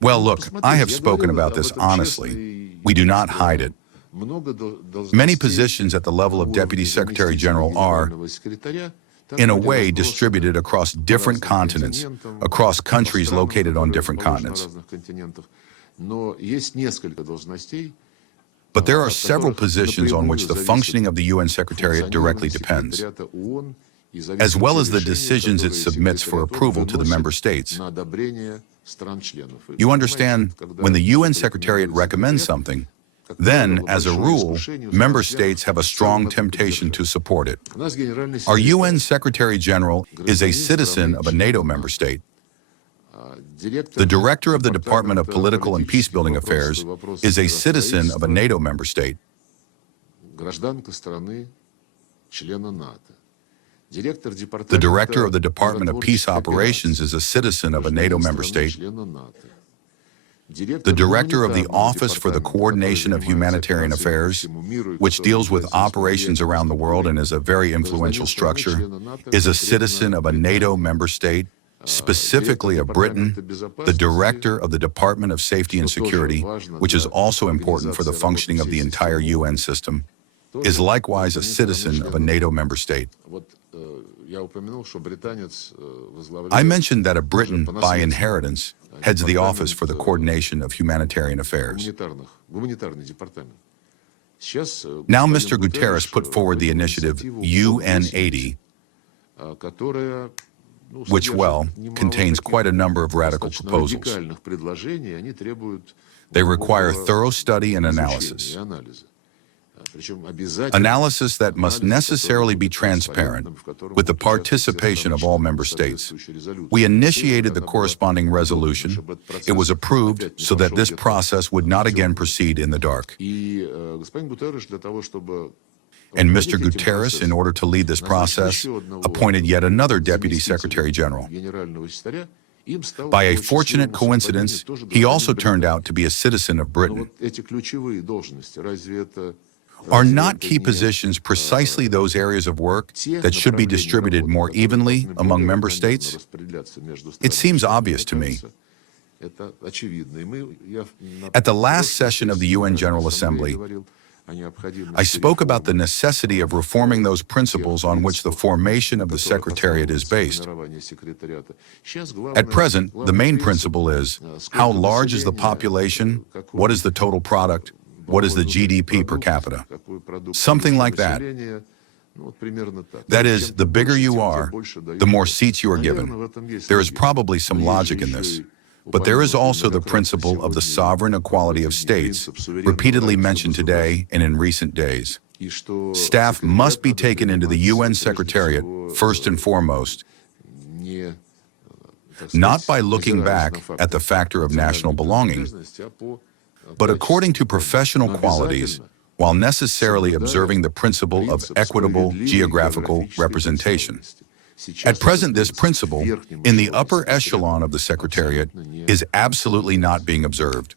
Well, look, I have spoken about this honestly. We do not hide it. Many positions at the level of Deputy Secretary-General are, in a way, distributed across different continents, across countries located on different continents. But there are several positions on which the functioning of the UN Secretariat directly depends, as well as the decisions it submits for approval to the member states. You understand, when the UN Secretariat recommends something, then, as a rule, member states have a strong temptation to support it. Our UN Secretary-General is a citizen of a NATO member state. The Director of the Department of Political and Peacebuilding Affairs is a citizen of a NATO member state. The Director of the Department of Peace Operations is a citizen of a NATO member state. The Director of the Office for the Coordination of Humanitarian Affairs, which deals with operations around the world and is a very influential structure, is a citizen of a NATO member state, specifically of Britain. The Director of the Department of Safety and Security, which is also important for the functioning of the entire UN system, is likewise a citizen of a NATO member state. I mentioned that a Briton, by inheritance, heads the Office for the Coordination of Humanitarian Affairs. Now Mr. Guterres put forward the initiative UN 80, which, well, contains quite a number of radical proposals. They require thorough study and analysis. Analysis that must necessarily be transparent, with the participation of all member states. We initiated the corresponding resolution. It was approved so that this process would not again proceed in the dark. And Mr. Guterres, in order to lead this process, appointed yet another Deputy Secretary-General. By a fortunate coincidence, he also turned out to be a citizen of Britain. Are not key positions precisely those areas of work that should be distributed more evenly among member states? It seems obvious to me. At the last session of the UN General Assembly, I spoke about the necessity of reforming those principles on which the formation of the Secretariat is based. At present, the main principle is, how large is the population? What is the total product? What is the GDP per capita? Something like that. That is, the bigger you are, the more seats you are given. There is probably some logic in this. But there is also the principle of the sovereign equality of states, repeatedly mentioned today and in recent days. Staff must be taken into the UN Secretariat first and foremost, not by looking back at the factor of national belonging, but according to professional qualities, while necessarily observing the principle of equitable geographical representation. At present, this principle, in the upper echelon of the Secretariat, is absolutely not being observed.